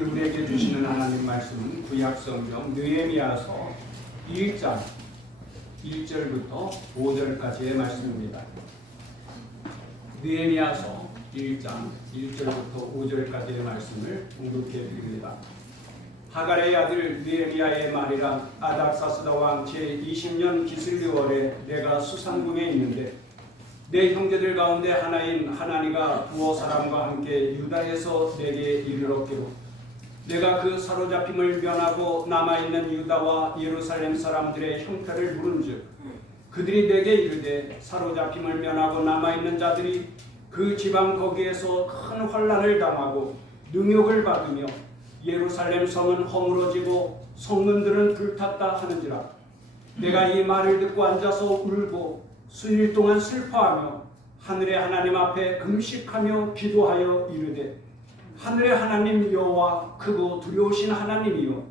오늘 우리에게 주시는 하나님 말씀은 구약성경 느헤미야서 1장 1절부터 5절까지의 말씀입니다. 느헤미야서 1장 1절부터 5절까지의 말씀을 공독해 드립니다. 하갈의 아들 느헤미야의 말이라. 아닥사스다 왕 제20년 기슬리월에 내가 수산궁에 있는데 내 형제들 가운데 하나인 하나니가 두어 사람과 함께 유다에서 내게 이르렀기로 내가 그 사로잡힘을 면하고 남아있는 유다와 예루살렘 사람들의 형편을 물은즉 그들이 내게 이르되 사로잡힘을 면하고 남아있는 자들이 그 지방 거기에서 큰 환난을 당하고 능욕을 받으며 예루살렘 성은 허물어지고 성문들은 불탔다 하는지라. 내가 이 말을 듣고 앉아서 울고 수일 동안 슬퍼하며 하늘의 하나님 앞에 금식하며 기도하여 이르되 하늘의 하나님 여호와 크고 두려우신 하나님이요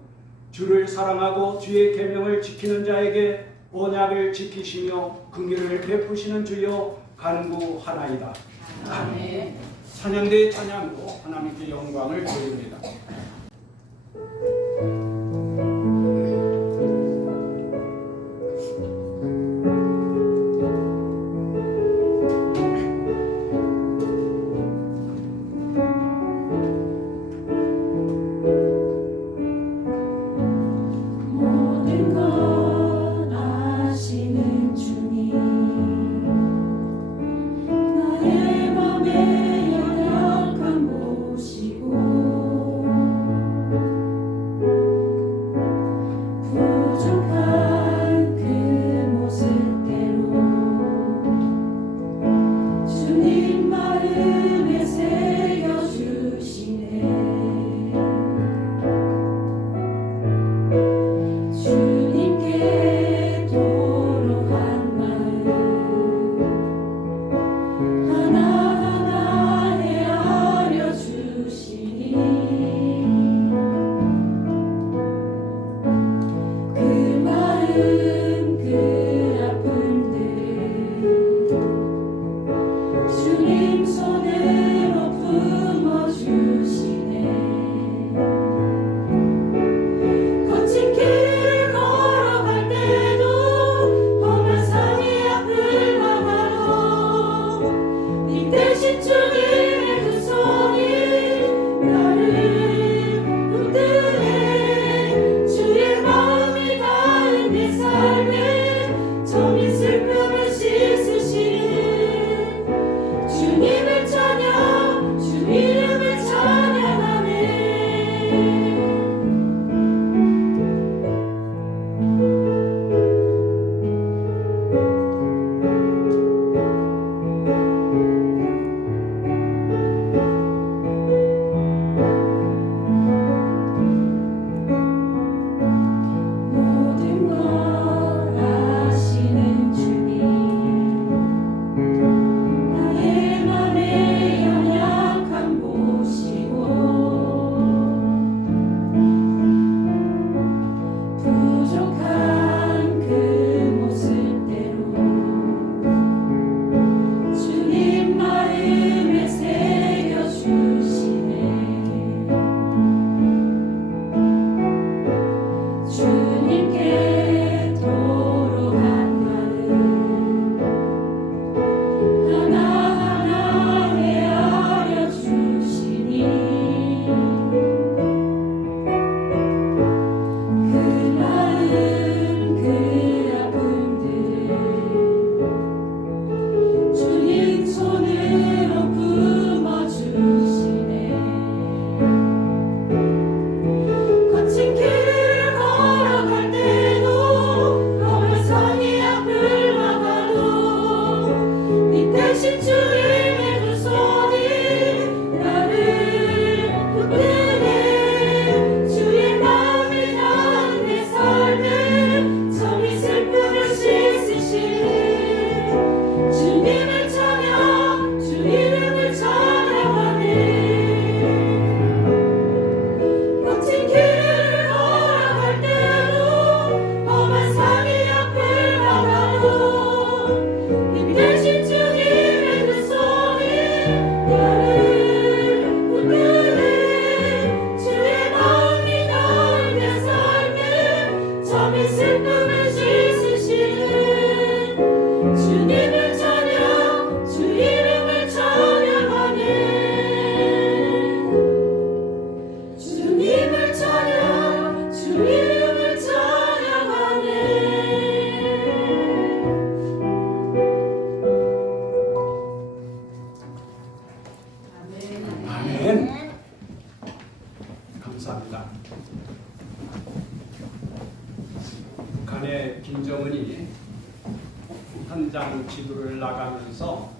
주를 사랑하고 주의 계명을 지키는 자에게 언약을 지키시며 긍휼을 베푸시는 주여 간구하나이다. 아멘. 찬양대 찬양으로 하나님께 영광을 돌립니다. 내 맘에 연약한 감사합니다. 북한의 김정은이 현장 지도를 나가면서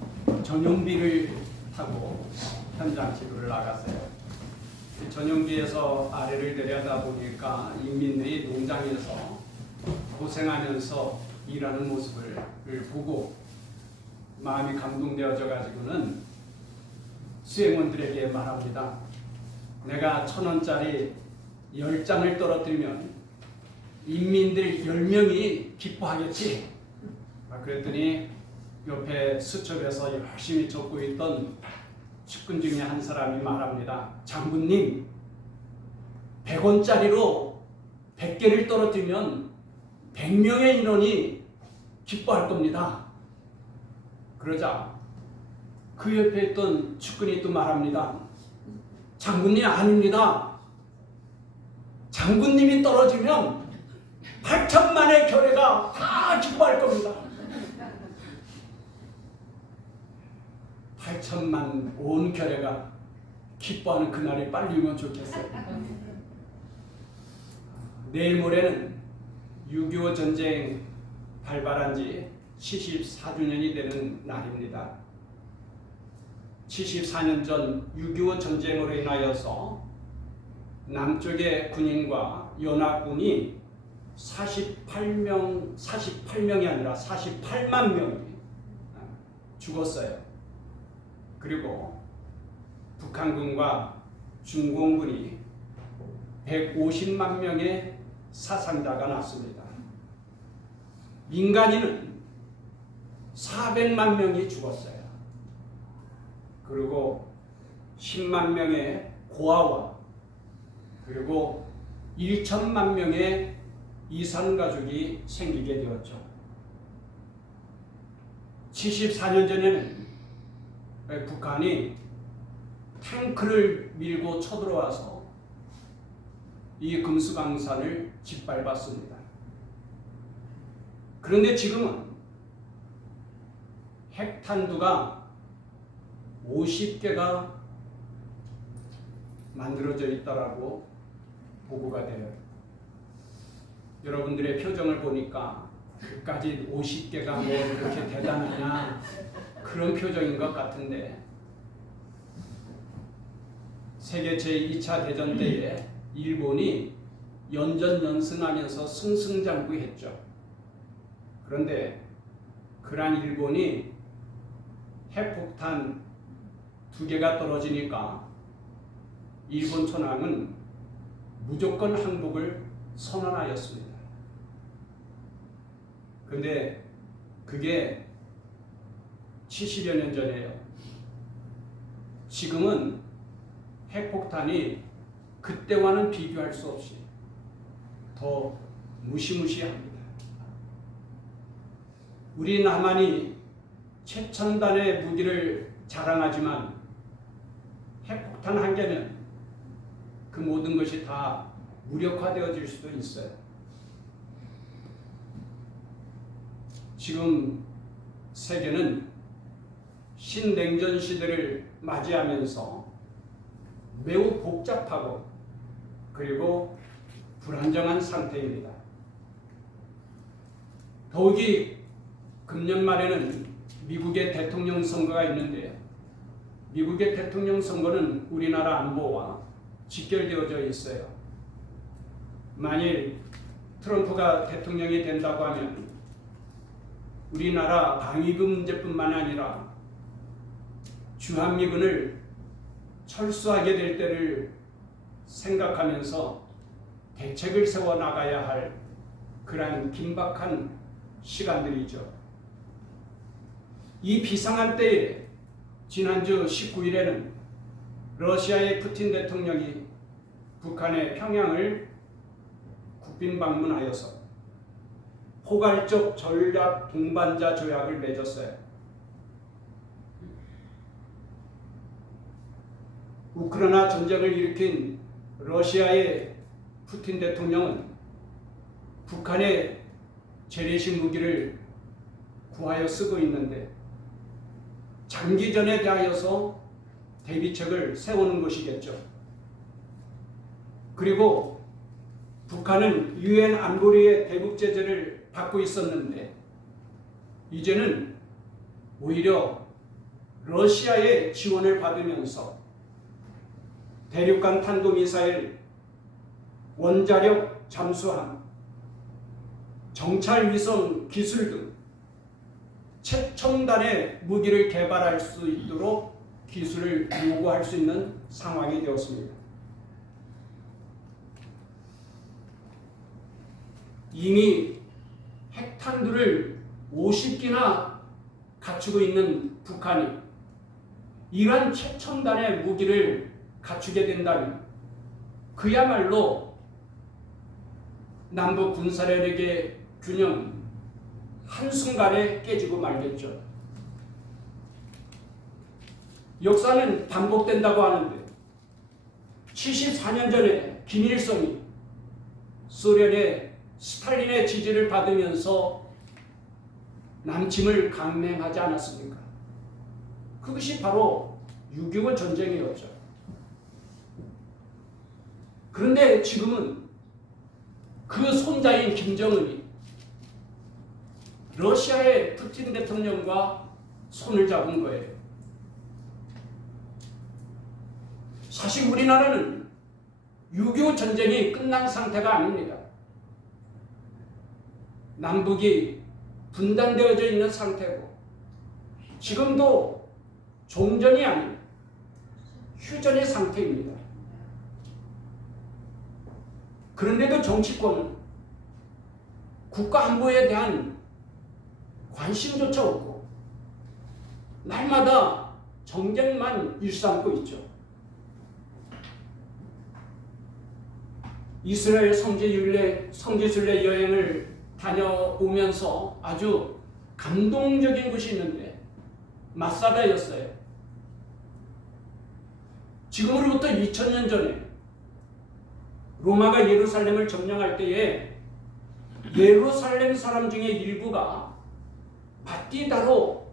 전용비를 타고 현장 지도를 나갔어요. 전용기에서 아래를 내려다 보니까 인민들이 농장에서 고생하면서 일하는 모습을 보고 마음이 감동되어져 가지고는 수행원들에게 말합니다. 내가 1,000원짜리 10장을 떨어뜨리면 인민들 10명이 기뻐하겠지. 그랬더니 옆에 수첩에서 열심히 적고 있던 측근 중에 한 사람이 말합니다. 장군님, 100원짜리로 100개를 떨어뜨리면 100명의 인원이 기뻐할 겁니다. 그러자 그 옆에 있던 측근이 또 말합니다. 장군님, 아닙니다. 장군님이 떨어지면 8천만의 결의가 다 기뻐할 겁니다. 8천만 온 결의가 기뻐하는 그날이 빨리 오면 좋겠어요. 내일 모레는 6.25 전쟁 발발한 지 74주년이 되는 날입니다. 74년 전 6.25 전쟁으로 인하여서 남쪽의 군인과 연합군이 48명이 아니라 48만 명이 죽었어요. 그리고 북한군과 중공군이 150만 명의 사상자가 났습니다. 민간인은 400만 명이 죽었어요. 그리고 10만 명의 고아와 그리고 1천만 명의 이산가족이 생기게 되었죠. 74년 전에는 북한이 탱크를 밀고 쳐들어와서 이 금수강산을 짓밟았습니다. 그런데 지금은 핵탄두가 50개가 만들어져 있다라고 보고가 돼요. 여러분들의 표정을 보니까 그까지 50개가 뭐 이렇게 대단하냐 그런 표정인 것 같은데, 세계 제2차 대전 때에 일본이 연전연승하면서 승승장구했죠. 그런데 그러한 일본이 핵폭탄 2개가 떨어지니까 일본 천황은 무조건 항복을 선언하였습니다. 그런데 그게 70여 년 전이에요. 지금은 핵폭탄이 그때와는 비교할 수 없이 더 무시무시합니다. 우리 남한이 최첨단의 무기를 자랑하지만 핵폭탄 한 개면 그 모든 것이 다 무력화되어질 수도 있어요. 지금 세계는 신냉전 시대를 맞이하면서 매우 복잡하고 그리고 불안정한 상태입니다. 더욱이 금년 말에는 미국의 대통령 선거가 있는데, 미국의 대통령 선거는 우리나라 안보와 직결되어져 있어요. 만일 트럼프가 대통령이 된다고 하면 우리나라 방위군 문제뿐만 아니라 주한미군을 철수하게 될 때를 생각하면서 대책을 세워 나가야 할 그러한 긴박한 시간들이죠. 이 비상한 때에 지난주 19일에는 러시아의 푸틴 대통령이 북한의 평양을 국빈 방문하여서 포괄적 전략 동반자 조약을 맺었어요. 우크라이나 전쟁을 일으킨 러시아의 푸틴 대통령은 북한의 재래식 무기를 구하여 쓰고 있는데 장기전에 대하여서 대비책을 세우는 것이겠죠. 그리고 북한은 유엔 안보리의 대북 제재를 받고 있었는데 이제는 오히려 러시아의 지원을 받으면서 대륙간 탄도미사일, 원자력 잠수함, 정찰위성 기술 등 최첨단의 무기를 개발할 수 있도록 기술을 요구할 수 있는 상황이 되었습니다. 이미 핵탄두를 50기나 갖추고 있는 북한이 이러한 최첨단의 무기를 갖추게 된다면 그야말로 남북 군사력의 균형 한순간에 깨지고 말겠죠. 역사는 반복된다고 하는데 74년 전에 김일성이 소련의 스탈린의 지지를 받으면서 남침을 강행하지 않았습니까? 그것이 바로 6.25 전쟁이었죠. 그런데 지금은 그 손자인 김정은이 러시아의 푸틴 대통령과 손을 잡은 거예요. 사실 우리나라는 6.25 전쟁이 끝난 상태가 아닙니다. 남북이 분단되어져 있는 상태고 지금도 종전이 아닌 휴전의 상태입니다. 그런데도 정치권은 국가 안보에 대한 관심조차 없고 날마다 정쟁만 일삼고 있죠. 이스라엘 성지순례 여행을 다녀오면서 아주 감동적인 것이 있는데 마사다였어요. 지금으로부터 2000년 전에 로마가 예루살렘을 점령할 때에 예루살렘 사람 중에 일부가 바티다로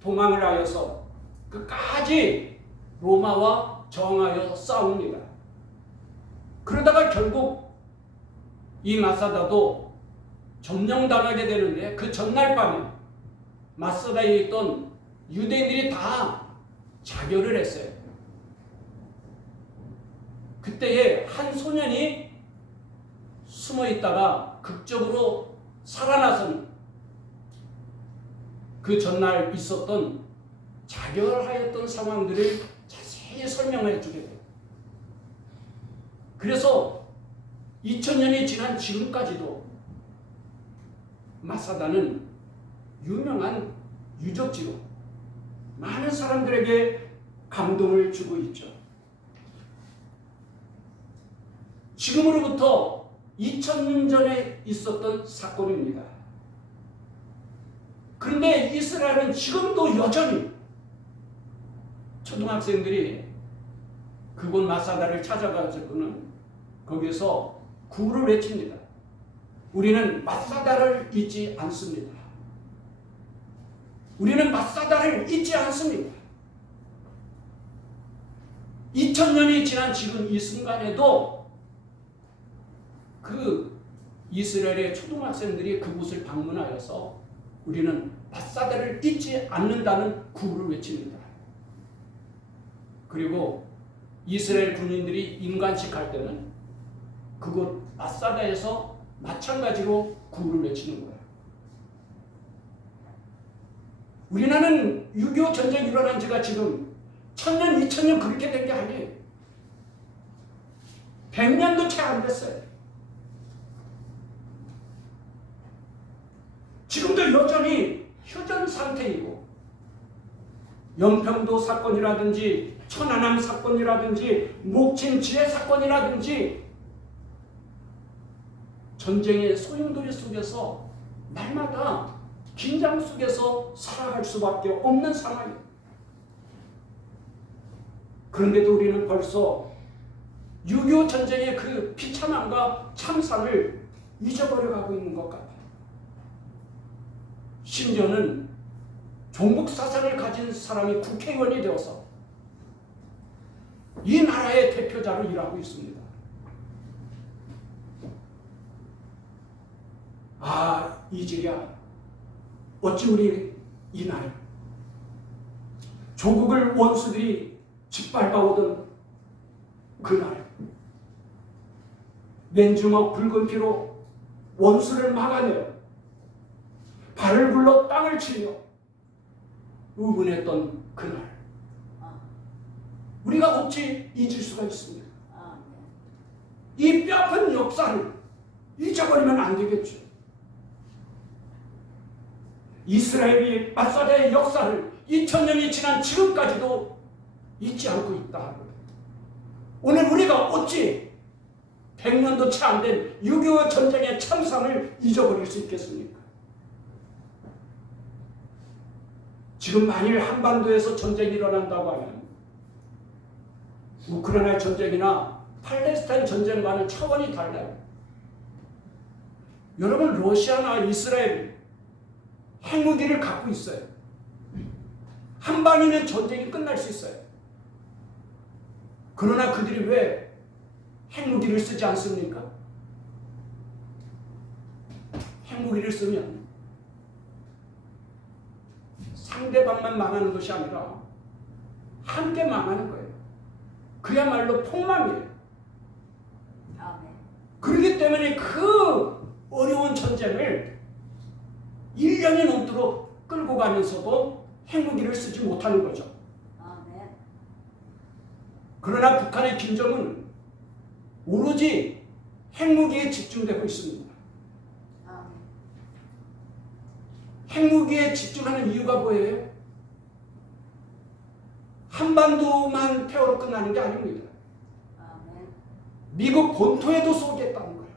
도망을 하여서 끝까지 로마와 저항하여 싸웁니다. 그러다가 결국 이 마사다도 점령당하게 되는데 그 전날 밤에 마사다에 있던 유대인들이 다 자결을 했어요. 그때에 한 소년이 숨어 있다가 극적으로 살아나서는 그 전날 있었던 자결하였던 상황들을 자세히 설명해 주게 돼요. 그래서 2000년이 지난 지금까지도 마사다는 유명한 유적지로 많은 사람들에게 감동을 주고 있죠. 지금으로부터 2000년 전에 있었던 사건입니다. 그런데 이스라엘은 지금도 여전히 초등학생들이 그곳 마사다를 찾아가지고는 거기서 구호를 외칩니다. 우리는 마사다를 잊지 않습니다. 우리는 마사다를 잊지 않습니다. 2000년이 지난 지금 이 순간에도 그 이스라엘의 초등학생들이 그곳을 방문하여서 우리는 마사다를 잊지 않는다는 구호를 외칩니다. 그리고 이스라엘 군인들이 임관식할 때는 그곳 마사다에서 마찬가지로 구호를 외치는 거예요. 우리나라는 6.25 전쟁이 일어난 지가 지금 1000년, 2000년 그렇게 된 게 아니에요. 100년도 채 안 됐어요. 지금도 여전히 휴전 상태이고 연평도 사건이라든지 천안함 사건이라든지 목침 지뢰 사건이라든지 전쟁의 소용돌이 속에서 날마다 긴장 속에서 살아갈 수밖에 없는 상황이에요. 그런데도 우리는 벌써 6.25 전쟁의 그 비참함과 참상을 잊어버려가고 있는 것 같아요. 심지어는 종북 사상을 가진 사람이 국회의원이 되어서 이 나라의 대표자로 일하고 있습니다. 아, 이제야 어찌 우리 이날 조국을 원수들이 짓밟아오던 그날 맨주먹 붉은 피로 원수를 막아내어 발을 굴러 땅을 치며 의문했던 그날 우리가 어찌 잊을 수가 있습니까? 이 뼈아픈 역사를 잊어버리면 안 되겠죠. 이스라엘이 바사다의 역사를 2000년이 지난 지금까지도 잊지 않고 있다. 오늘 우리가 어찌 100년도 채 안 된 6.25 전쟁의 참상을 잊어버릴 수 있겠습니까? 지금 만일 한반도에서 전쟁이 일어난다고 하면 우크라이나 전쟁이나 팔레스타인 전쟁과는 차원이 달라요. 여러분, 러시아나 이스라엘 핵무기를 갖고 있어요. 한 방이면 전쟁이 끝날 수 있어요. 그러나 그들이 왜 핵무기를 쓰지 않습니까? 핵무기를 쓰면 상대방만 망하는 것이 아니라 함께 망하는 거예요. 그야말로 폭망이에요. 그렇기 때문에 그 어려운 전쟁을 1년이 넘도록 끌고 가면서도 핵무기를 쓰지 못하는 거죠. 그러나 북한의 김정은 오로지 핵무기에 집중되고 있습니다. 핵무기에 집중하는 이유가 뭐예요? 한반도만 폐허로 끝나는 게 아닙니다. 미국 본토에도 쏘겠다는 거예요.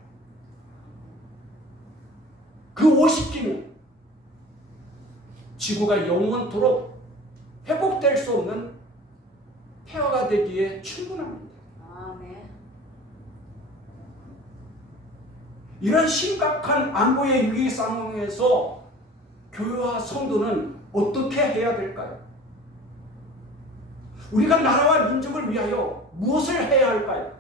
그 50기는 지구가 영원토록 회복될 수 없는 폐허가 되기에 충분합니다. 이런 심각한 안보의 위기 상황에서 교회와 성도는 어떻게 해야 될까요? 우리가 나라와 민족을 위하여 무엇을 해야 할까요?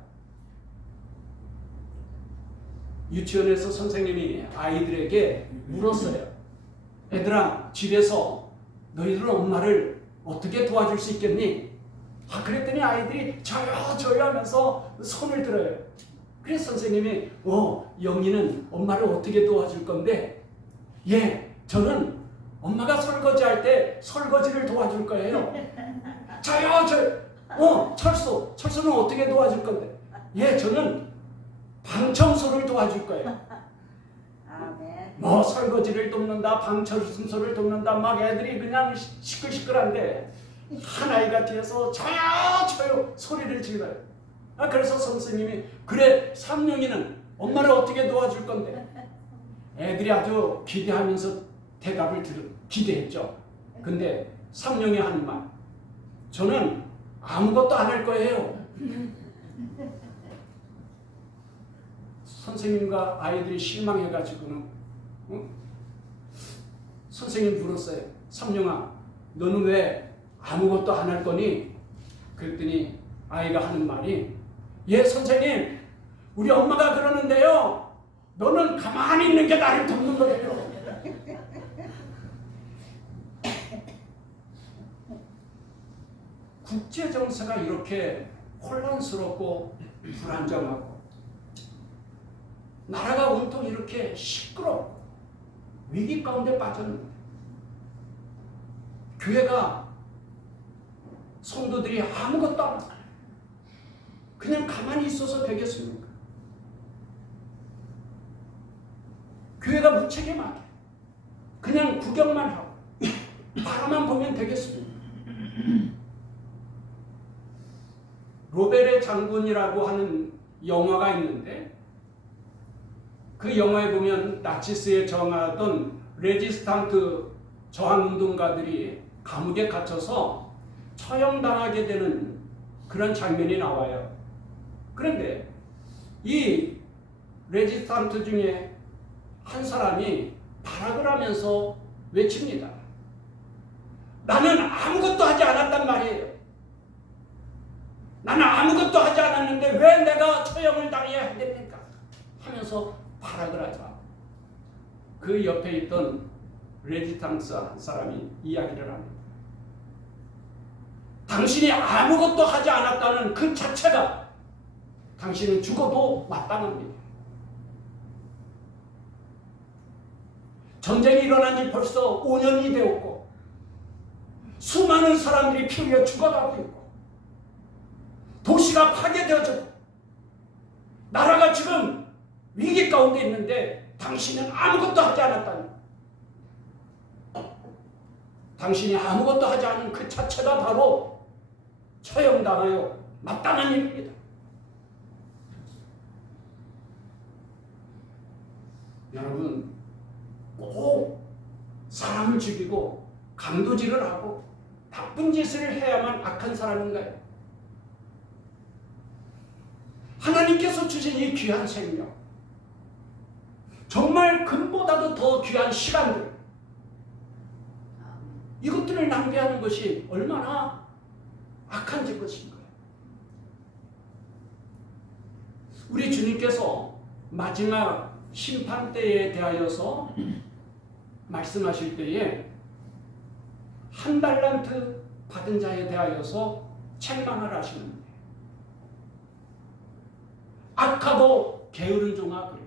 유치원에서 선생님이 아이들에게 물었어요. 애들아, 집에서 너희들은 엄마를 어떻게 도와줄 수 있겠니? 그랬더니 아이들이 저요 하면서 손을 들어요. 그래서 선생님이 영희는 엄마를 어떻게 도와줄 건데? 예, 저는 엄마가 설거지할 때 설거지를 도와줄 거예요. 철수는 어떻게 도와줄 건데? 예, 저는 방 청소를 도와줄 거예요. 설거지를 돕는다, 방 청소를 돕는다, 막 애들이 그냥 시끌시끌한데 한 아이가 뒤에서 저요 소리를 질러요. 그래서 선생님이 그래, 삼룡이는 엄마를 어떻게 도와줄 건데? 애들이 아주 기대하면서 대답을 기대했죠. 근데 삼룡이 하는 말, 저는 아무것도 안 할 거예요. 선생님과 아이들이 실망해가지고는 선생님 물었어요. 삼룡아, 너는 왜 아무것도 안 할 거니? 그랬더니 아이가 하는 말이, 예, 선생님, 우리 엄마가 그러는데요, 너는 가만히 있는 게 나를 돕는 거예요. 국제 정세가 이렇게 혼란스럽고 불안정하고 나라가 온통 이렇게 시끄럽고 위기 가운데 빠졌는데 교회가 성도들이 아무것도 안 하고 그냥 가만히 있어서 되겠습니까? 교회가 무책임하게 그냥 구경만 하고 바라만 보면 되겠습니까? 로베르 장군이라고 하는 영화가 있는데 그 영화에 보면 나치스에 저항하던 레지스탕트 저항운동가들이 감옥에 갇혀서 처형당하게 되는 그런 장면이 나와요. 그런데 이 레지스탕트 중에 한 사람이 발악을 하면서 외칩니다. 나는 아무것도 하지 않았단 말이에요. 나는 아무것도 하지 않았는데 왜 내가 처형을 당해야 됩니까? 하면서 발악을 하자. 그 옆에 있던 레지탕스 한 사람이 이야기를 합니다. 당신이 아무것도 하지 않았다는 그 자체가 당신은 죽어도 마땅합니다. 전쟁이 일어난 지 벌써 5년이 되었고 수많은 사람들이 피 흘려 죽어가고 있고 도시가 파괴되어졌고 나라가 지금 위기 가운데 있는데 당신은 아무것도 하지 않았다니. 당신이 아무것도 하지 않은 그 자체가 바로 처형당하여 마땅한 일입니다. 여러분, 꼭 사람을 죽이고 강도질을 하고 나쁜 짓을 해야만 악한 사람인가요? 하나님께서 주신 이 귀한 생명, 정말 금보다도 더 귀한 시간들, 이것들을 낭비하는 것이 얼마나 악한 것인가요? 우리 주님께서 마지막 심판 때에 대하여서 말씀하실 때에 한 달란트 받은 자에 대하여서 책망을 하시는데 악하고 게으른 종아 그래.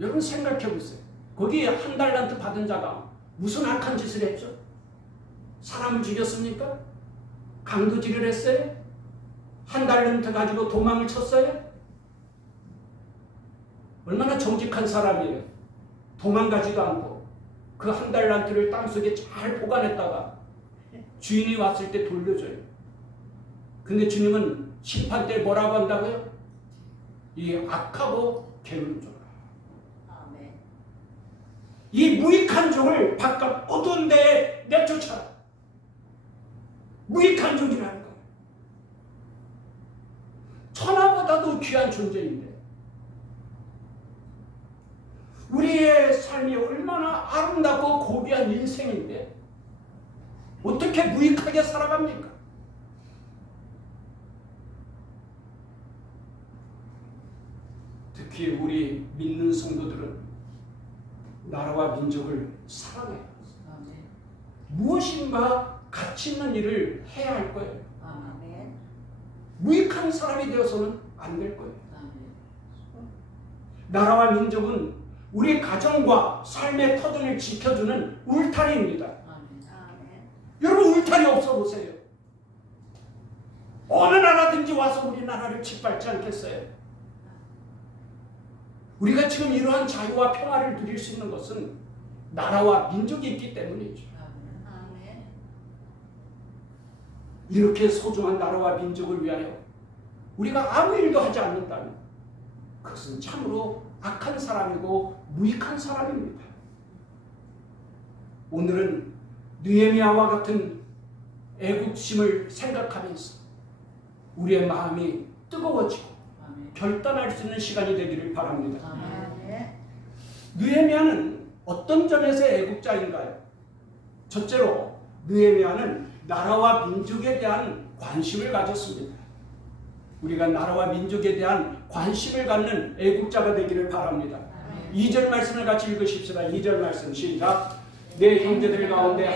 여러분 생각해 보세요. 거기 한 달란트 받은 자가 무슨 악한 짓을 했죠? 사람을 죽였습니까? 강도질을 했어요? 한 달란트 가지고 도망을 쳤어요? 얼마나 정직한 사람이에요. 도망가지도 않고 그 한 달란트를 땅속에 잘 보관했다가 주인이 왔을 때 돌려줘요. 근데 주님은 심판 때 뭐라고 한다고요? 이 악하고 게으른 종. 이 무익한 종을 바깥 어두운 데에 내쫓아라. 무익한 종이라는 거예요. 천하보다도 귀한 존재인데 우리의 삶이 얼마나 아름답고 고귀한 인생인데 어떻게 무익하게 살아갑니까? 특히 우리 믿는 성도들은 나라와 민족을 사랑해요. 무엇인가 가치 있는 일을 해야 할 거예요. 무익한 사람이 되어서는 안 될 거예요. 나라와 민족은 우리 가정과 삶의 터전을 지켜주는 울타리입니다. 여러분 울타리 없어 보세요. 어느 나라든지 와서 우리 나라를 짓밟지 않겠어요? 우리가 지금 이러한 자유와 평화를 누릴 수 있는 것은 나라와 민족이 있기 때문이죠. 이렇게 소중한 나라와 민족을 위하여 우리가 아무 일도 하지 않는다면 그것은 참으로 악한 사람이고 무익한 사람입니다. 오늘은 느헤미야와 같은 애국심을 생각하면서 우리의 마음이 뜨거워지고 결단할 수 있는 시간이 되기를 바랍니다. 느헤미야는 어떤 점에서 애국자인가요? 첫째로 느헤미야는 나라와 민족에 대한 관심을 가졌습니다. 우리가 나라와 민족에 대한 관심을 갖는 애국자가 되기를 바랍니다. 2절 말씀을 같이 읽으십시다. 2절 말씀 시작. 내 형제들 가운데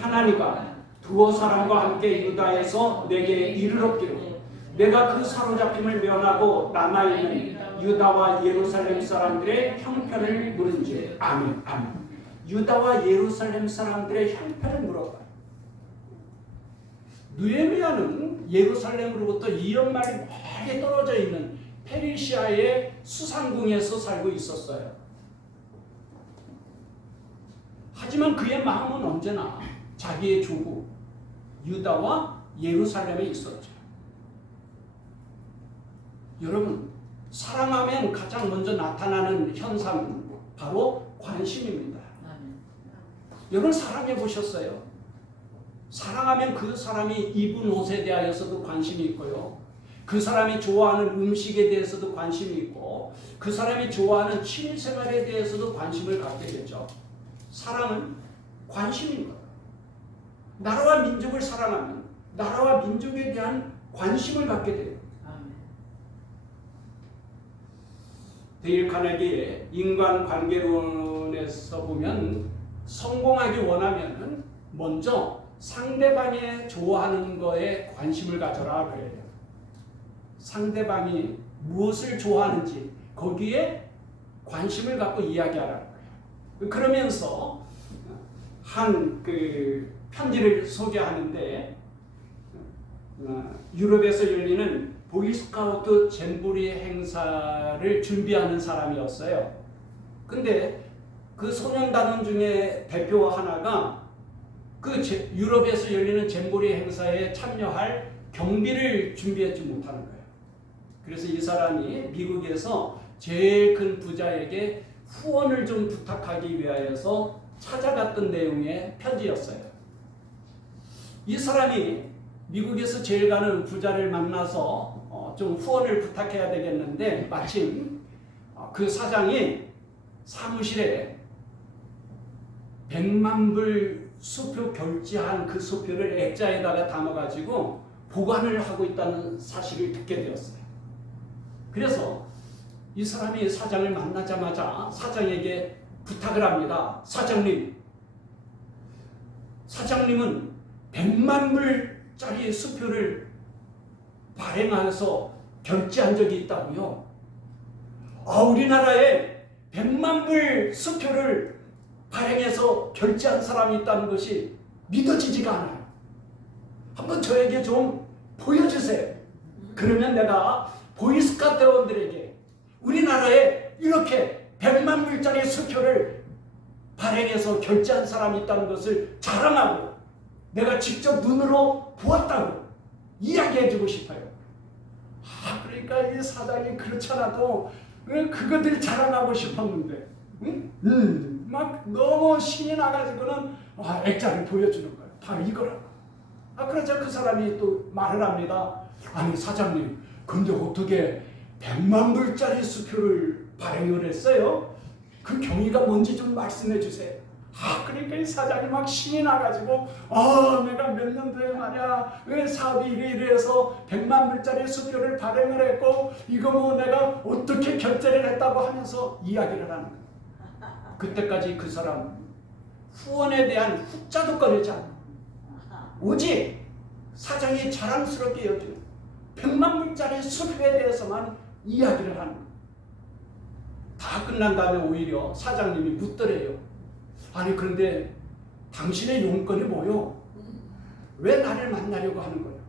하나니가 두어 사람과 함께 유다에서 내게 이르렀기로 내가 그 사로잡힘을 면하고 남아있는 유다와 예루살렘 사람들의 형편을 물은지. 아멘. 아멘. 유다와 예루살렘 사람들의 형편을 물어봐요. 느헤미야는 예루살렘으로부터 2연마리 멀리 떨어져 있는 페르시아의 수상궁에서 살고 있었어요. 하지만 그의 마음은 언제나 자기의 조국 유다와 예루살렘에 있었죠. 여러분, 사랑하면 가장 먼저 나타나는 현상은 바로 관심입니다. 여러분 사랑해 보셨어요? 사랑하면 그 사람이 입은 옷에 대하여서도 관심이 있고요. 그 사람이 좋아하는 음식에 대해서도 관심이 있고 그 사람이 좋아하는 취미생활에 대해서도 관심을 갖게 되죠. 사랑은 관심인 거예요. 나라와 민족을 사랑하면 나라와 민족에 대한 관심을 갖게 돼요. 데일 카네기의 인간관계론에서 보면 성공하기 원하면 먼저 상대방이 좋아하는 거에 관심을 가져라 그래요. 상대방이 무엇을 좋아하는지 거기에 관심을 갖고 이야기하라는 거예요. 그러면서 한 그 편지를 소개하는데 유럽에서 열리는 보이스카우트 잼보리 행사를 준비하는 사람이었어요. 근데 그 소년단원 중에 대표 하나가 그 유럽에서 열리는 잼보리 행사에 참여할 경비를 준비하지 못하는 거예요. 그래서 이 사람이 미국에서 제일 큰 부자에게 후원을 좀 부탁하기 위하여서 찾아갔던 내용의 편지였어요. 이 사람이 미국에서 제일 가는 부자를 만나서 좀 후원을 부탁해야 되겠는데 마침 그 사장이 사무실에 100만 불 수표 결제한 그 수표를 액자에다가 담아가지고 보관을 하고 있다는 사실을 듣게 되었어요. 그래서 이 사람이 사장을 만나자마자 사장에게 부탁을 합니다. 사장님은 100만 불짜리 수표를 발행해서 결제한 적이 있다고요? 우리나라에 100만 불 수표를 발행해서 결제한 사람이 있다는 것이 믿어지지가 않아요. 한번 저에게 좀 보여주세요. 그러면 내가 보이스카 대원들에게 우리나라에 이렇게 100만 불짜리 수표를 발행해서 결제한 사람이 있다는 것을 자랑하고 내가 직접 눈으로 보았다고 이야기해주고 싶어요. 그러니까 이 사장이 그렇잖아도 그것들 자랑하고 싶었는데 막 너무 신이 나가지고는 액자를 보여주는 거예요. 바로 이거라고. 그러자 그 사람이 또 말을 합니다. 아니 사장님, 근데 어떻게 100만 불짜리 수표를 발행을 했어요? 그 경위가 뭔지 좀 말씀해 주세요. 그러니까 이 사장이 막 신이 나가지고 내가 몇 년도에 말이야 왜 사업이 이래서 100만 불짜리 수표를 발행을 했고 이거 뭐 내가 어떻게 결제를 했다고 하면서 이야기를 하는 거예요. 그때까지 그 사람 후원에 대한 후자도 꺼내지 않아. 오직 사장이 자랑스럽게 여기는 100만 불짜리 수표에 대해서만 이야기를 하는 거예요. 다 끝난 다음에 오히려 사장님이 묻더래요. 아니 그런데 당신의 용건이 뭐요? 왜 나를 만나려고 하는 거예요?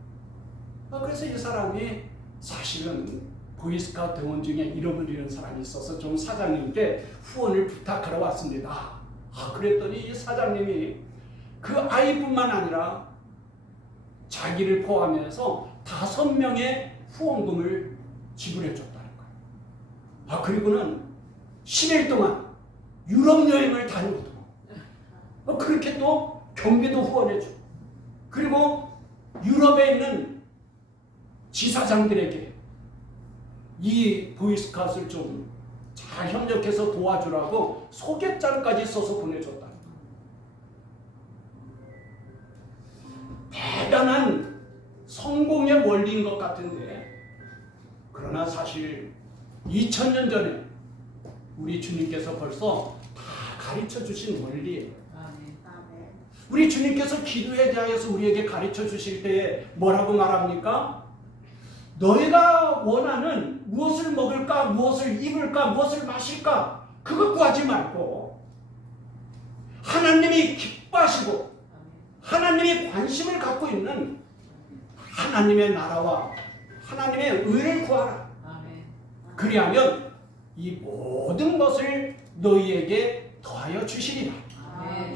그래서 이 사람이 사실은 보이스카우트 대원 중에 이름을 잃은 사람이 있어서 좀 사장님께 후원을 부탁하러 왔습니다. 그랬더니 이 사장님이 그 아이뿐만 아니라 자기를 포함해서 5명의 후원금을 지불해 줬다는 거예요. 그리고는 10일 동안 유럽 여행을 다니고 그렇게 또 경비도 후원해 주고 그리고 유럽에 있는 지사장들에게 이 보이스카우트를 좀 잘 협력해서 도와주라고 소개장까지 써서 보내줬다. 대단한 성공의 원리인 것 같은데 그러나 사실 2000년 전에 우리 주님께서 벌써 다 가르쳐 주신 원리예요. 우리 주님께서 기도에 대하여서 우리에게 가르쳐 주실 때에 뭐라고 말합니까? 너희가 원하는 무엇을 먹을까, 무엇을 입을까, 무엇을 마실까 그거 구하지 말고 하나님이 기뻐하시고 하나님이 관심을 갖고 있는 하나님의 나라와 하나님의 의를 구하라. 그리하면 이 모든 것을 너희에게 더하여 주시리라.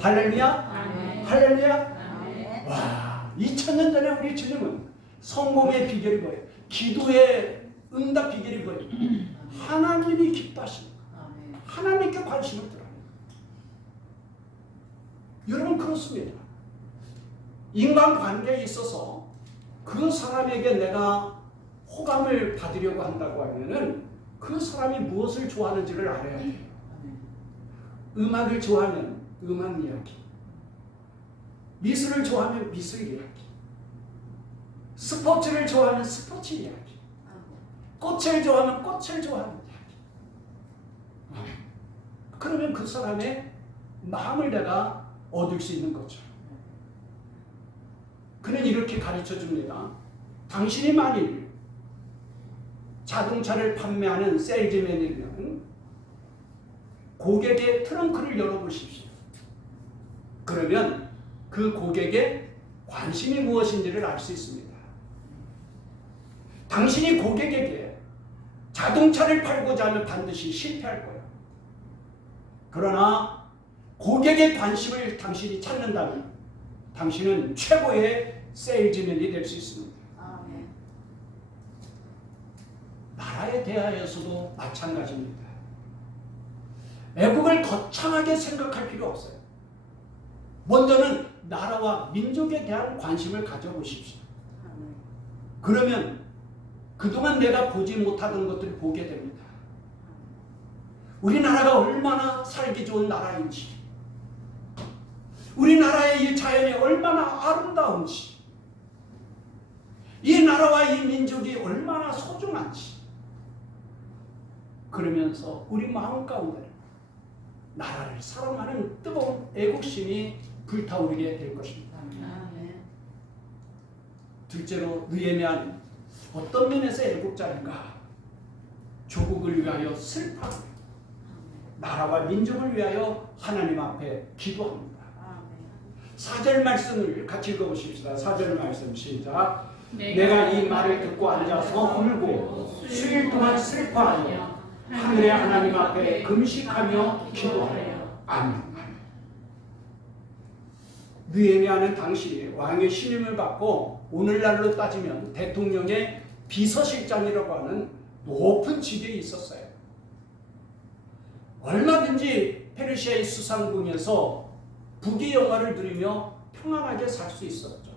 할렐루야. 할렐루야. 와, 2000년 전에 우리 주님은 성공의 비결이 뭐예요? 기도의 응답 비결이 뭐예요? 하나님이 기뻐하시는 거예요. 하나님께 관심을 들어요. 여러분 그렇습니다. 인간관계에 있어서 그 사람에게 내가 호감을 받으려고 한다고 하면은 그 사람이 무엇을 좋아하는지를 알아야 돼요. 음악을 좋아하면 음악 이야기, 미술을 좋아하면 미술 이야기, 스포츠를 좋아하면 스포츠 이야기, 꽃을 좋아하면 꽃을 좋아하는 이야기. 그러면 그 사람의 마음을 내가 얻을 수 있는 거죠. 그는 이렇게 가르쳐 줍니다. 당신이 만일 자동차를 판매하는 세일즈맨이면 고객의 트렁크를 열어보십시오. 그러면 그 고객의 관심이 무엇인지를 알 수 있습니다. 당신이 고객에게 자동차를 팔고자 하면 반드시 실패할 거예요. 그러나 고객의 관심을 당신이 찾는다면 당신은 최고의 세일즈맨이 될 수 있습니다. 나라에 대하여서도 마찬가지입니다. 애국을 거창하게 생각할 필요 없어요. 먼저는 나라와 민족에 대한 관심을 가져보십시오. 그러면 그동안 내가 보지 못하던 것들을 보게 됩니다. 우리나라가 얼마나 살기 좋은 나라인지, 우리나라의 이 자연이 얼마나 아름다운지, 이 나라와 이 민족이 얼마나 소중한지, 그러면서 우리 마음 가운데 나라를 사랑하는 뜨거운 애국심이 불타오르게 될 것입니다. 둘째로 느헤미야는 어떤 면에서 애국자인가? 조국을 위하여 슬퍼합니다. 나라와 민족을 위하여 하나님 앞에 기도합니다. 4절 말씀을 같이 읽어보십시다. 4절 말씀 시작. 내가 이 말을 듣고 앉아서 울고 수일 동안 슬퍼하며 하늘의 하나님 앞에 금식하며 기도하여. 아멘. 느헤미야는 당시 왕의 신임을 받고 오늘날로 따지면 대통령의 비서실장이라고 하는 높은 직에 있었어요. 얼마든지 페르시아의 수상궁에서 부귀 영화를 누리며 평안하게 살 수 있었죠.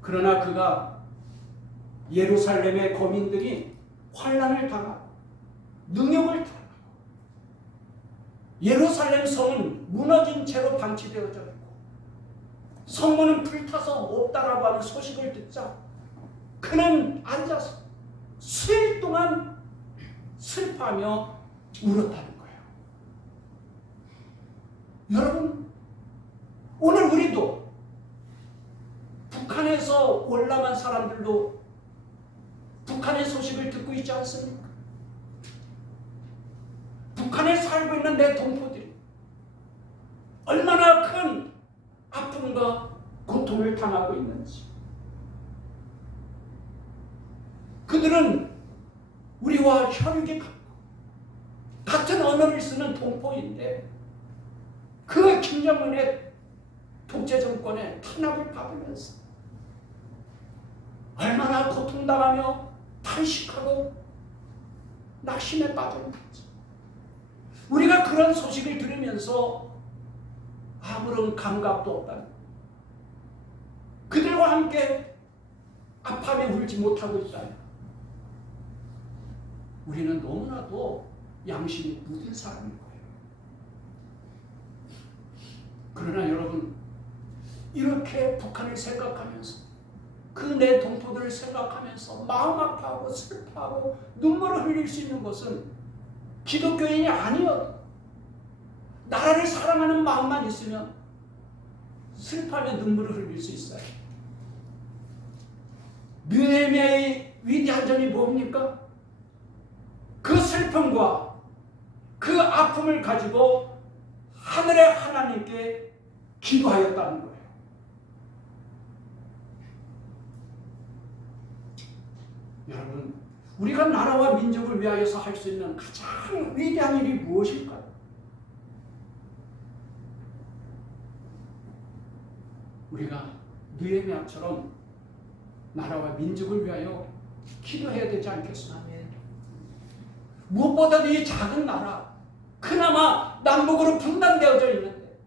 그러나 그가 예루살렘의 거민들이 환난을 당하고 능욕을 당하고 예루살렘 성은 무너진 채로 방치되어져 있고 성문은 불타서 없다라고 하는 소식을 듣자 그는 앉아서 수일 동안 슬퍼하며 울었다는 거예요. 여러분, 오늘 우리도 북한에서 올라간 사람들도 북한의 소식을 듣고 있지 않습니까? 북한에 살고 있는 내 동포들이 얼마나 큰 아픔과 고통을 당하고 있는지, 그들은 우리와 혈육이 같은 언어를 쓰는 동포인데 그 김정은의 독재 정권의 탄압을 받으면서 얼마나 고통당하며 탄식하고 낙심에 빠졌는지, 우리가 그런 소식을 들으면서 아무런 감각도 없다는, 그들과 함께 아파하며 울지 못하고 있다는, 우리는 너무나도 양심이 묻은 사람인 거예요. 그러나 여러분, 이렇게 북한을 생각하면서 그 내 동포들을 생각하면서 마음 아파하고 슬퍼하고 눈물을 흘릴 수 있는 것은 기독교인이 아니어도 나라를 사랑하는 마음만 있으면 슬퍼하며 눈물을 흘릴 수 있어요. 느헤미야의 위대한 점이 뭡니까? 그 슬픔과 그 아픔을 가지고 하늘의 하나님께 기도하였다는 거예요. 여러분, 우리가 나라와 민족을 위하여서 할 수 있는 가장 위대한 일이 무엇일까요? 우리가 느헤미야처럼 나라와 민족을 위하여 기도해야 되지 않겠습니까? 무엇보다도 이 작은 나라, 그나마 남북으로 분단되어져 있는데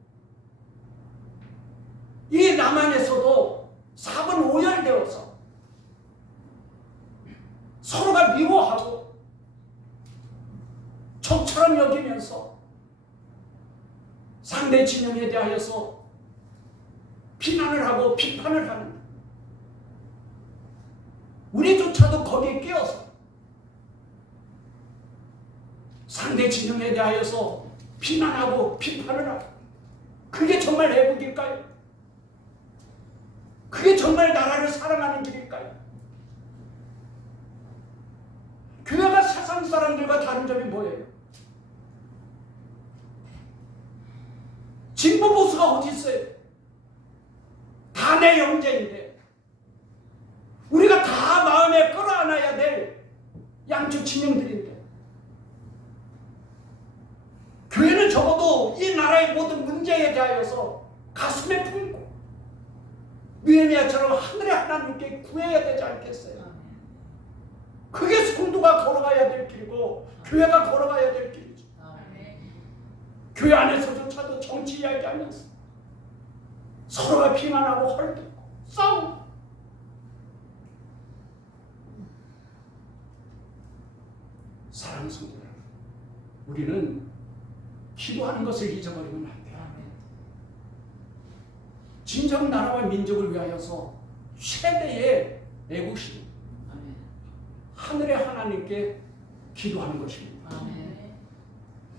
이 남한에서도 4분 5열되어서 서로가 미워하고 적처럼 여기면서 상대 진영에 대하여서 비난을 하고 비판을 하는, 우리조차도 거기에 끼어서 상대 진영에 대하여서 비난하고 비판을 하고, 그게 정말 애국일까요? 그게 정말 나라를 사랑하는 길일까요? 교회가 세상 사람들과 다른 점이 뭐예요? 진보 보수가 어디 있어요? 다 내 형제인데, 우리가 다 마음에 끌어안아야 될 양쪽 진영들인데, 교회는 적어도 이 나라의 모든 문제에 대하여서 가슴에 품고 느헤미야처럼 하늘의 하나님께 구해야 되지 않겠어요? 그게 성도가 걸어가야 될 길이고 교회가 걸어가야 될 길이죠. 교회 안에서조차도 정치 이야기하면서 서로가 비난하고 헐뜯고 싸우고, 사랑하는 성도 여러분, 우리는 기도하는 것을 잊어버리면 안 돼요. 진정 나라와 민족을 위하여서 최대의 애국심, 하늘의 하나님께 기도하는 것입니다.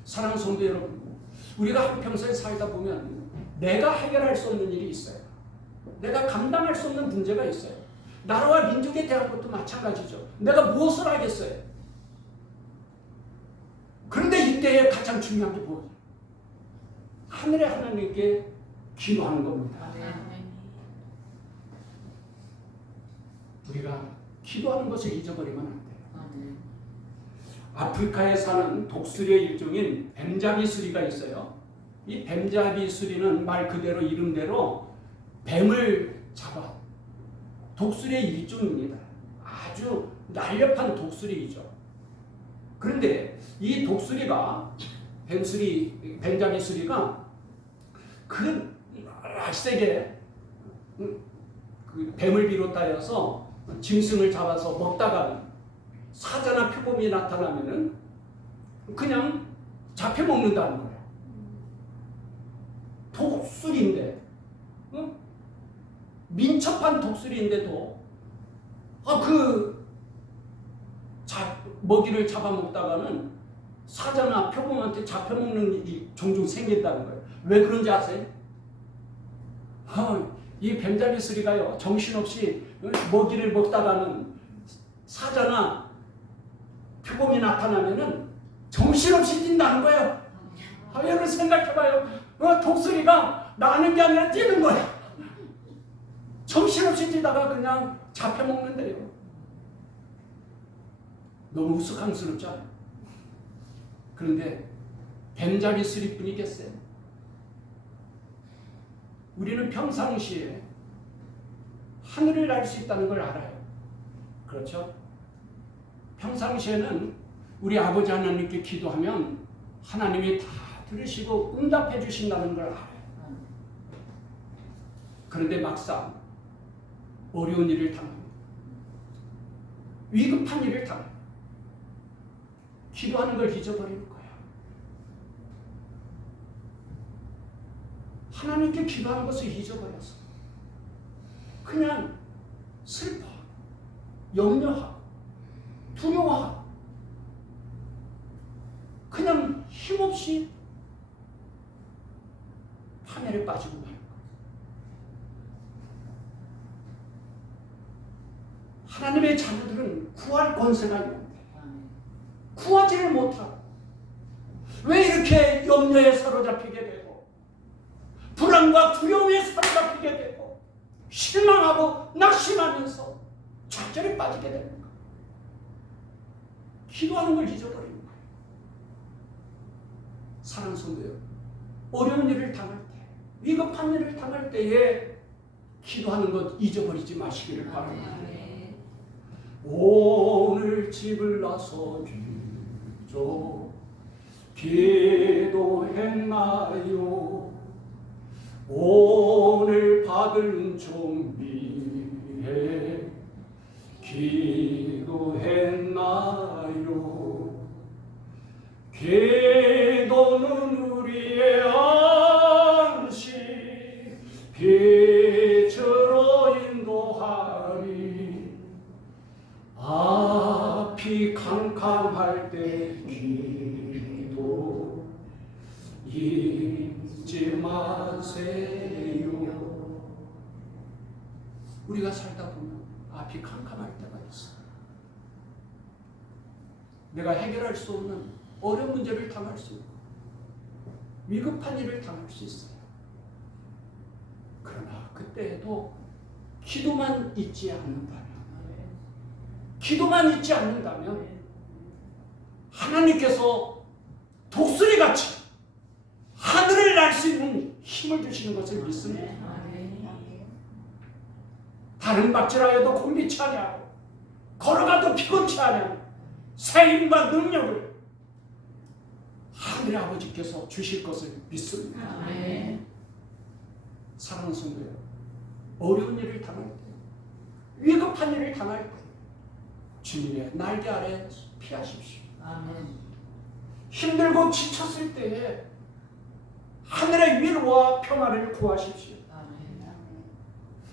사랑하는 성도 여러분, 우리가 한평생 살다 보면 내가 해결할 수 없는 일이 있어요. 내가 감당할 수 없는 문제가 있어요. 나라와 민족에 대한 것도 마찬가지죠. 내가 무엇을 하겠어요? 그런데 이때에 가장 중요한 게 뭐예요? 하늘의 하나님께 기도하는 겁니다. 우리가 기도하는 것을 잊어버리면 안 돼요. 아프리카에 사는 독수리의 일종인 뱀잡이 수리가 있어요. 이 뱀잡이 수리는 말 그대로 이름대로 뱀을 잡아 독수리의 일종입니다. 아주 날렵한 독수리이죠. 그런데 이 독수리가 뱀잡이 수리가 그 알세게 그 뱀을 비롯하여서 짐승을 잡아서 먹다가 사자나 표범이 나타나면은 그냥 잡혀 먹는다는 거예요. 독수리인데, 민첩한 독수리인데도 먹이를 잡아먹다가는 사자나 표범한테 잡혀먹는 일이 종종 생긴다는 거예요. 왜 그런지 아세요? 이 뱀잡이 수리가요, 정신없이 먹이를 먹다가는 사자나 표범이 나타나면은 정신없이 뛴다는 거예요. 여러분 생각해봐요. 독수리가 나는 게 아니라 뛰는 거야. 정신없이 뛰다가 그냥 잡혀먹는데요. 너무 우스꽝스럽지 않아요? 그런데 뱀잡이 수리뿐이겠어요? 우리는 평상시에 하늘을 날 수 있다는 걸 알아요. 그렇죠? 평상시에는 우리 아버지 하나님께 기도하면 하나님이 다 들으시고 응답해 주신다는 걸 알아요. 그런데 막상 어려운 일을 당합니다. 위급한 일을 당합니다. 기도하는 걸 잊어버리는 거예요. 하나님께 기도하는 것을 잊어버려서 그냥 슬퍼하고 염려하고 두려워하고 그냥 힘없이 파멸에 빠지고 마는 거예요. 하나님의 자녀들은 구할 권세가 있는데 구하지를 못하고 왜 이렇게 염려에 사로잡히게 되고 불안과 두려움에 사로잡히게 되고 실망하고 낙심하면서 좌절에 빠지게 됩니까? 기도하는 걸 잊어버리는 거예요. 사랑하는 성도 여러분, 어려운 일을 당할 때, 위급한 일을 당할 때에 기도하는 것 잊어버리지 마시기를 바랍니다. 오늘 집을 나서주죠. 기도했나요? 오늘 받을 은총 위해 기도했나요? 기도는 우리의 안식 빛으로 인도하리. 앞이 캄캄할 때 잊지 마세요. 우리가 살다 보면 앞이 캄캄할 때가 있어. 내가 해결할 수 없는 어려운 문제를 당할 수 있고 위급한 일을 당할 수 있어요. 그러나 그때에도 기도만 잊지 않는다면 하나님께서 독수리같이 하늘을 날 수 있는 힘을 주시는 것을 믿습니다. 다른 박질하여도 곤비치 아니하고 걸어가도 피곤치 아니하고 새 힘과 능력을 하늘의 아버지께서 주실 것을 믿습니다. 사랑하는 성도 여러분, 어려운 일을 당할 때, 위급한 일을 당할 때 주님의 날개 아래 피하십시오. 힘들고 지쳤을 때에 하늘의 위로와 평화를 구하십시오.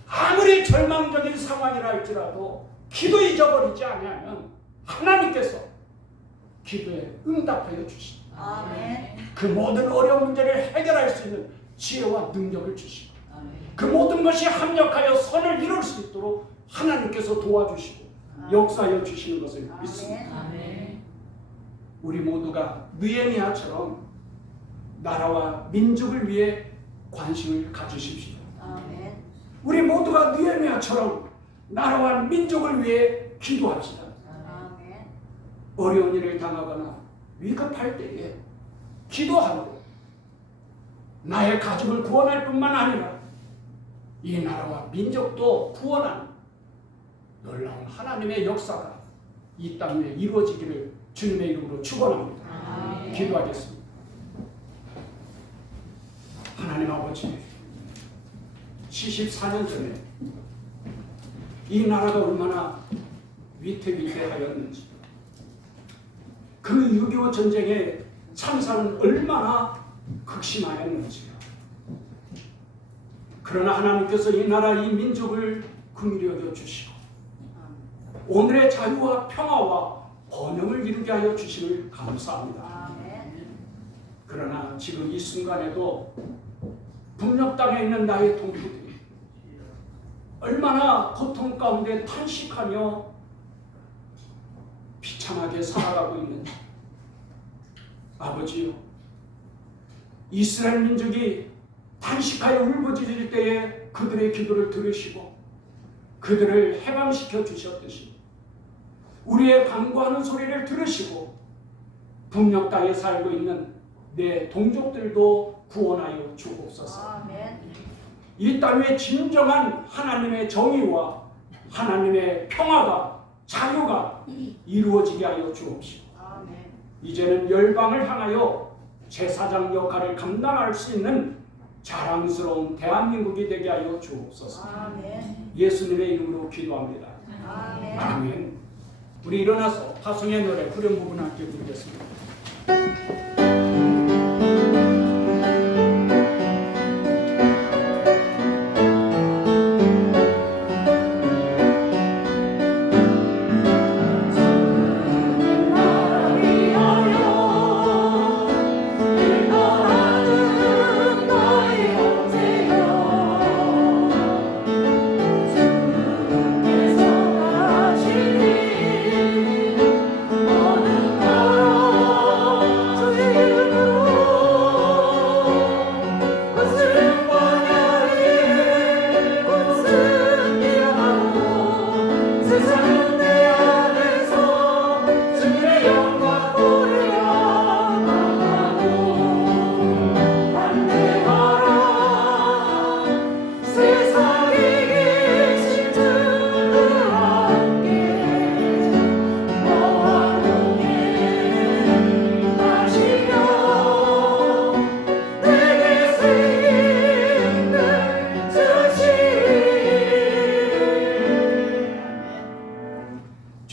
아무리 절망적인 상황이라 할지라도 기도 잊어버리지 않으면 하나님께서 기도에 응답하여 주십니다. 그 모든 어려운 문제를 해결할 수 있는 지혜와 능력을 주시고 그 모든 것이 합력하여 선을 이룰 수 있도록 하나님께서 도와주시고 역사하여 주시는 것을 믿습니다. 우리 모두가 느헤미야처럼 나라와 민족을 위해 관심을 가지십시오. 우리 모두가 느헤미야처럼 나라와 민족을 위해 기도합시다. 어려운 일을 당하거나 위급할 때에 기도하고 나의 가족을 구원할 뿐만 아니라 이 나라와 민족도 구원하는 놀라운 하나님의 역사가 이 땅에 이루어지기를 주님의 이름으로 축원합니다. 기도하겠습니다. 하나님 아버지, 74년 전에 이 나라가 얼마나 위태위태하였는지, 그 6.25 전쟁의 참사는 얼마나 극심하였는지요. 그러나 하나님께서 이 나라, 이 민족을 긍휼히 여겨 주시고 오늘의 자유와 평화와 번영을 이루게 하여 주심을 감사합니다. 그러나 지금 이 순간에도 북녘 땅에 있는 나의 동포들이 얼마나 고통 가운데 탄식하며 비참하게 살아가고 있는지, 아버지요, 이스라엘 민족이 탄식하여 울부짖을 때에 그들의 기도를 들으시고 그들을 해방시켜 주셨듯이 우리의 간구하는 소리를 들으시고 북녘 땅에 살고 있는 내 동족들도 구원하여 주옵소서. 이 땅에 진정한 하나님의 정의와 하나님의 평화가, 자유가 이루어지게 하여 주옵시고 이제는 열방을 향하여 제사장 역할을 감당할 수 있는 자랑스러운 대한민국이 되게 하여 주옵소서. 예수님의 이름으로 기도합니다. 아멘. 우리 일어나서 파송의 노래 후렴 부분 함께 부르겠습니다.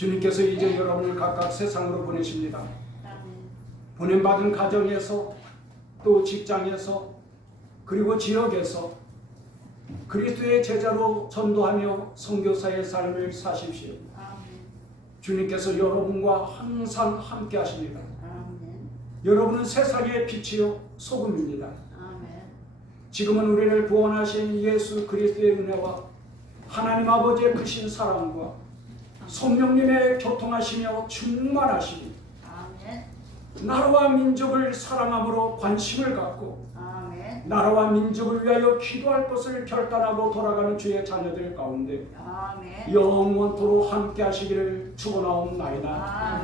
주님께서 이제 여러분을 각각 세상으로 보내십니다. 보냄받은 가정에서, 또 직장에서, 그리고 지역에서 그리스도의 제자로 전도하며 선교사의 삶을 사십시오. 주님께서 여러분과 항상 함께 하십니다. 여러분은 세상의 빛이요 소금입니다. 아멘. 지금은 우리를 구원하신 예수 그리스도의 은혜와 하나님 아버지의 크신 사랑과 성령님의 교통하시며 충만하시니 아멘. 나라와 민족을 사랑함으로 관심을 갖고 아멘. 나라와 민족을 위하여 기도할 것을 결단하고 돌아가는 주의 자녀들 가운데 아멘. 영원토록 함께 하시기를 축원하옵나이다. 아멘.